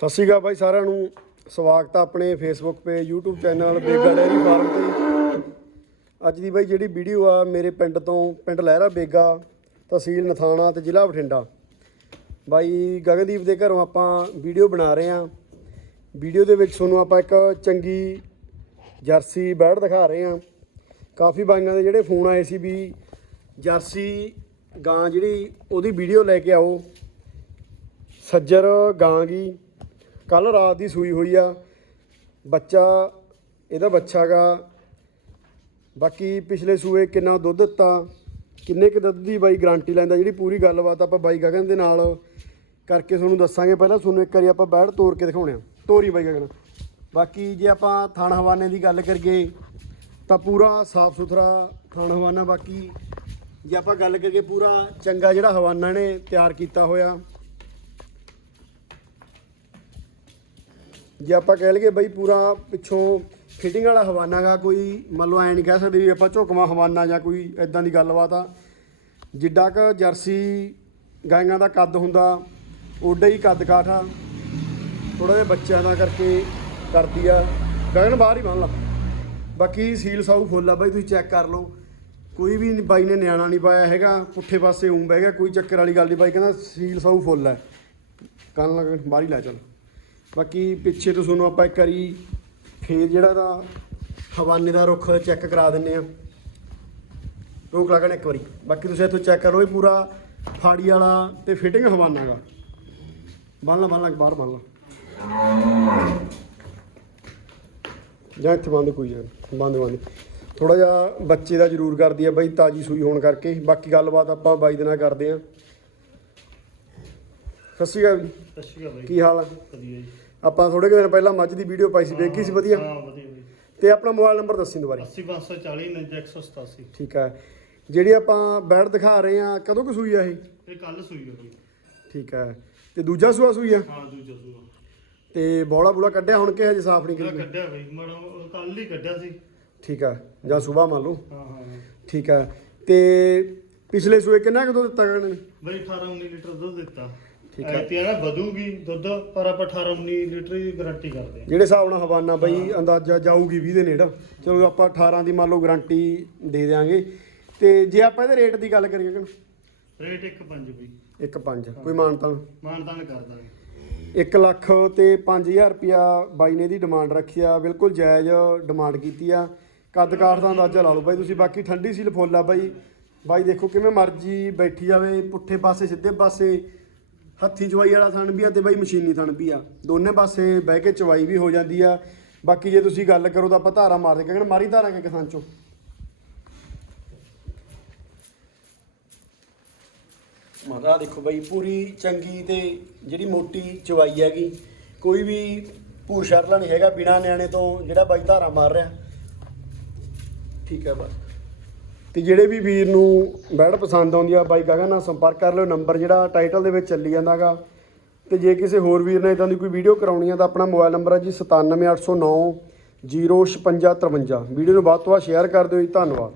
ਸਤਿ ਸ਼੍ਰੀ ਅਕਾਲ ਬਾਈ ਸਾਰਿਆਂ ਨੂੰ। ਸਵਾਗਤ ਆ ਆਪਣੇ Facebook page YouTube channel Bega dairy farm ਤੇ। ਅੱਜ ਦੀ ਬਾਈ ਜਿਹੜੀ ਵੀਡੀਓ ਆ, ਮੇਰੇ ਪਿੰਡ ਤੋਂ, ਪਿੰਡ ਲਹਿਰਾ ਬੇਗਾ, ਤਹਿਸੀਲ ਨਥਾਣਾ ਤੇ ਜ਼ਿਲ੍ਹਾ ਬਠਿੰਡਾ। ਬਾਈ ਗਗਨਦੀਪ ਦੇ ਘਰੋਂ ਆਪਾਂ ਵੀਡੀਓ ਬਣਾ ਰਹੇ ਆ। ਵੀਡੀਓ ਦੇ ਵਿੱਚ ਤੁਹਾਨੂੰ ਆਪਾਂ ਇੱਕ ਚੰਗੀ ਜਰਸੀ ਬੈੜ ਦਿਖਾ ਰਹੇ ਆ। ਕਾਫੀ ਬਾਈਆਂ ਦੇ ਜਿਹੜੇ ਫੋਨ ਆਏ ਸੀ ਵੀ ਜਰਸੀ ਗਾਂ ਜਿਹੜੀ, ਉਹਦੀ ਵੀਡੀਓ ਲੈ ਕੇ ਆਓ। ਸੱਜਰ ਗਾਂ ਗੀ ਕੱਲ ਰਾਤ ਦੀ ਸੂਈ ਹੋਈ ਆ, ਬੱਚਾ, ਇਹਦਾ ਬੱਚਾ ਗਾ ਬਾਕੀ ਪਿਛਲੇ ਸੂਏ ਕਿੰਨਾ ਦੁੱਧ ਦਿੱਤਾ, ਕਿੰਨੇ ਕੁ ਦੁੱਧ ਦੀ ਬਾਈ ਗਾਰੰਟੀ ਲੈਂਦਾ, ਜਿਹੜੀ ਪੂਰੀ ਗੱਲਬਾਤ ਆਪਾਂ ਬਾਈ ਗਗਨ ਦੇ ਨਾਲ ਕਰਕੇ ਤੁਹਾਨੂੰ ਦੱਸਾਂਗੇ। ਪਹਿਲਾਂ ਤੁਹਾਨੂੰ ਇੱਕ ਵਾਰੀ ਆਪਾਂ ਬੈਠ ਤੋੜ ਕੇ ਦਿਖਾਉਣੇ ਆ। ਤੋਰੀ ਬਾਈ ਗਗਨ। ਬਾਕੀ ਜੇ ਆਪਾਂ ਥਾਣ ਹਵਾਨੇ ਦੀ ਗੱਲ ਕਰੀਏ, ਤਾਂ ਪੂਰਾ ਸਾਫ਼ ਸੁਥਰਾ ਥਾਣ ਹਵਾਨਾ। ਬਾਕੀ ਜੇ ਆਪਾਂ ਗੱਲ ਕਰੀਏ ਪੂਰਾ ਚੰਗਾ ਜਿਹੜਾ ਹਵਾਨਾ ਨੇ ਤਿਆਰ ਕੀਤਾ ਹੋਇਆ ਜੇ ਆਪਾਂ ਕਹਿ ਲਈਏ ਬਈ ਪੂਰਾ ਪਿੱਛੋਂ ਫਿਟਿੰਗ ਵਾਲਾ ਹਵਾਨਾ ਗਾ, ਕੋਈ ਮੰਨ ਲਓ ਐ ਨਹੀਂ ਕਹਿ ਸਕਦੇ ਵੀ ਆਪਾਂ ਝੁਕਵਾਂ ਹਵਾਨਾ ਜਾਂ ਕੋਈ ਐਦਾਂ ਦੀ ਗੱਲਬਾਤ ਆ। ਜਿੱਡਾ ਕ ਜਰਸੀ ਗਾਈਆਂ ਦਾ ਕੱਦ ਹੁੰਦਾ, ਓਡਾ ਹੀ ਕੱਦ ਕਾਠ ਆ। ਥੋੜਾ ਜਿਹਾ ਬੱਚਿਆਂ ਦਾ ਕਰਕੇ ਕਰਦੀ ਆ। ਗਗਨ ਬਾਹਰ ਹੀ ਬੰਨ ਲਾ। ਬਾਕੀ ਸੀਲ ਸਾਊ ਫੁੱਲ ਆ ਬਾਈ, ਤੁਸੀਂ ਚੈੱਕ ਕਰ ਲਓ। ਕੋਈ ਵੀ ਬਾਈ ਨੇ ਨਿਆਣਾ ਨਹੀਂ ਪਾਇਆ ਹੈਗਾ, ਪੁੱਠੇ ਪਾਸੇ ਉਂ ਬਹਿ ਗਿਆ, ਕੋਈ ਚੱਕਰ ਵਾਲੀ ਗੱਲ ਨਹੀਂ ਬਾਈ ਕਹਿੰਦਾ ਸੀਲ ਸਾਊ ਫੁੱਲ ਹੈ ਕੰਨ ਲੱਗ ਬਾਹਰ ਹੀ ਲੈ ਚੱਲ। ਬਾਕੀ ਪਿੱਛੇ ਤੋਂ ਤੁਹਾਨੂੰ ਆਪਾਂ ਇੱਕ ਵਾਰੀ ਫੇਰ ਜਿਹੜਾ ਦਾ ਹਵਾਨੇ ਦਾ ਰੁੱਖ ਚੈੱਕ ਕਰਾ ਦਿੰਨੇ ਆ ਰੋਕ ਲੱਗਣ ਇੱਕ ਵਾਰੀ। ਬਾਕੀ ਤੁਸੀਂ ਇੱਥੋਂ ਚੈੱਕ ਕਰੋ ਇਹ ਪੂਰਾ ਫਾੜੀ ਵਾਲਾ ਤੇ ਫਿਟਿੰਗ ਹਵਾਨਾ ਗਾ। ਬੰਨ ਲਾ ਬੰਨ ਲਾ ਬਾਹਰ ਬੰਨ ਲਾ। ਜਾਂ ਇੱਥੇ ਬੰਦ ਕੋਈ ਯਾਰ ਬੰਦ ਬੰਦ ਥੋੜਾ ਜਿਹਾ ਬੱਚੇ ਦਾ ਜ਼ਰੂਰ ਕਰਦੀ ਆ ਬਾਈ, ਤਾਜੀ ਸੂਈ ਹੋਣ ਕਰਕੇ। ਬਾਕੀ ਗੱਲਬਾਤ ਆਪਾਂ ਬਾਈ ਦੇ ਨਾਲ ਕਰਦੇ ਆ ਸਤਿ ਸ਼੍ਰੀ ਅਕਾਲ ਜੀ। ਸਤਿ ਸ਼੍ਰੀ ਅਕਾਲ ਬਾਈ। ਕੀ ਹਾਲ ਆ? ਵਧੀਆ ਜੀ। ਆਪਾਂ ਥੋੜੇ ਦਿਨ ਪਹਿਲਾਂ ਮੱਝ ਦੀ ਵੀਡੀਓ ਪਾਈ ਸੀ ਵੇਖੀ ਸੀ ਵਧੀਆ? ਹਾਂ ਵਧੀਆ ਬਾਈ। ਤੇ ਆਪਣਾ ਮੋਬਾਈਲ ਨੰਬਰ ਦੱਸੀ ਦੁਬਾਰਾ 80540 187 ਠੀਕ ਹੈ ਜਿਹੜੀ ਆਪਾਂ ਬੈਡ ਦਿਖਾ ਰਹੇ ਆ ਕਦੋਂ ਕੁ ਸੂਈ ਆ ਇਹ? ਇਹ ਕੱਲ ਸੂਈ ਆ ਬਾਈ ਠੀਕ ਹੈ ਤੇ ਦੂਜਾ ਸੂਆ ਸੂਈ ਆ? ਹਾਂ ਦੂਜਾ ਸੂਆ। ਤੇ ਬੋਲਾ ਬੂਲਾ ਕੱਢਿਆ ਹੁਣ ਕਿ ਹਜੇ ਸਾਫ਼ ਨਹੀਂ ਕਰੀ ਕੱਢਿਆ? ਬਾਈ ਮੜਾ ਕੱਲ ਹੀ ਕੱਢਿਆ ਸੀ। ਠੀਕ ਹੈ ਜਾਂ ਸਵੇਰ ਮੰਨ ਲਓ। ਹਾਂ ਹਾਂ। ਠੀਕ ਹੈ ਤੇ ਪਿਛਲੇ ਸੂਏ ਕਿੰਨਾ ਕੁ ਦੁੱਧ ਦਿੱਤਾ ਗਗਨ ਨੇ? ਬਾਈ 18 19 ਲੀਟਰ ਦੁੱਧ ਦਿੱਤਾ। ਠੀਕ ਹੈ। ਤੇ ਨਾ ਵਧੂਗੀ ਦੁੱਧ ਪਰ ਆਪਾਂ 18 19 ਲੀਟਰ ਦੀ ਗਾਰੰਟੀ ਕਰਦੇ ਜਿਹੜੇ ਹਿਸਾਬ ਨਾਲ ਹਵਾਨਾ ਬਈ ਅੰਦਾਜ਼ਾ ਜਾਊਗੀ 20 ਦੇ ਨੇੜੇ ਚਲੋ ਆਪਾਂ 18 ਦੀ ਮੰਨ ਲਓ ਗਾਰੰਟੀ ਦੇ ਦਿਆਂਗੇ। ਤੇ ਜੇ ਆਪਾਂ ਇਹਦੇ ਰੇਟ ਦੀ ਗੱਲ ਕਰੀਏ ਕਿ ਰੇਟ 1.5 ਬਾਈ। 1.5 ਕੋਈ ਮਾਨਤਾ ਮਾਨਤਾਨ ਕਰ ਦਾਂਗੇ। 1 ਲੱਖ ਤੇ 5000 ਰੁਪਿਆ ਬਾਈ ਨੇ ਦੀ ਡਿਮਾਂਡ ਰੱਖੀ ਆ ਬਿਲਕੁਲ ਜਾਇਜ਼ ਡਿਮਾਂਡ ਕੀਤੀ ਆ। ਕੱਦ ਕਾਠ ਦਾ ਅੰਦਾਜ਼ਾ ਲਾ ਲਓ ਬਾਈ ਤੁਸੀਂ ਬਾਕੀ ਠੰਡੀ ਸੀਲ ਫੁੱਲ ਆ ਬਾਈ। ਬਾਈ ਦੇਖੋ ਕਿਵੇਂ ਮਰਜ਼ੀ ਬੈਠੀ ਜਾਵੇ ਪੁੱਠੇ ਪਾਸੇ ਸਿੱਧੇ ਪਾਸੇ। ਹੱਥੀ ਚਵਾਈ ਵਾਲਾ ਥਣ ਵੀ ਆ ਤੇ ਬਾਈ ਮਸ਼ੀਨੀ ਥਣ ਵੀ ਆ। ਦੋਨੇ ਪਾਸੇ ਬਹਿ ਕੇ ਚਵਾਈ ਵੀ ਹੋ ਜਾਂਦੀ ਆ। ਬਾਕੀ ਜੇ ਤੁਸੀਂ ਗੱਲ ਕਰੋ ਤਾਂ ਆਪਾਂ ਧਾਰਾ ਮਾਰਦੇ ਕਹਿੰਦੇ ਮਾਰੀ ਧਾਰਾਂਗੇ ਕਿਸਾਨ ਚੋਂ? ਮਾਦਾ ਦੇਖੋ ਬਾਈ, ਪੂਰੀ ਚੰਗੀ ਤੇ ਜਿਹੜੀ ਮੋਟੀ ਚਵਾਈ ਹੈਗੀ, ਕੋਈ ਵੀ ਭੂ ਸ਼ਰਲਾ ਨਹੀਂ ਹੈਗਾ, ਬਿਨਾ ਨਿਆਣੇ ਤੋਂ ਜਿਹੜਾ ਬਾਈ ਧਾਰਾ ਮਾਰ ਰਿਹਾ। ਠੀਕ ਹੈ ਬਸ। ਤੇ ਜਿਹੜੇ ਵੀ ਵੀਰ ਨੂੰ ਬੈਡ ਪਸੰਦ ਆਉਂਦੀ ਆ, ਬਾਈ ਗਗਨ ਨਾਲ ਸੰਪਰਕ ਕਰ ਲਿਓ, ਨੰਬਰ ਜਿਹੜਾ ਟਾਈਟਲ ਦੇ ਵਿੱਚ ਚੱਲੀ ਜਾਂਦਾਗਾ। ਤੇ ਜੇ ਕਿਸੇ ਹੋਰ ਵੀਰ ਨੇ ਇਦਾਂ ਦੀ ਕੋਈ ਵੀਡੀਓ ਕਰਾਉਣੀ ਆ, ਤਾਂ ਆਪਣਾ ਮੋਬਾਈਲ ਨੰਬਰ ਹੈ ਜੀ 97809 05653 ਵੀਡੀਓ ਨੂੰ ਵੱਧ ਤੋਂ ਵੱਧ ਸ਼ੇਅਰ ਕਰ ਦਿਓ ਜੀ, ਧੰਨਵਾਦ।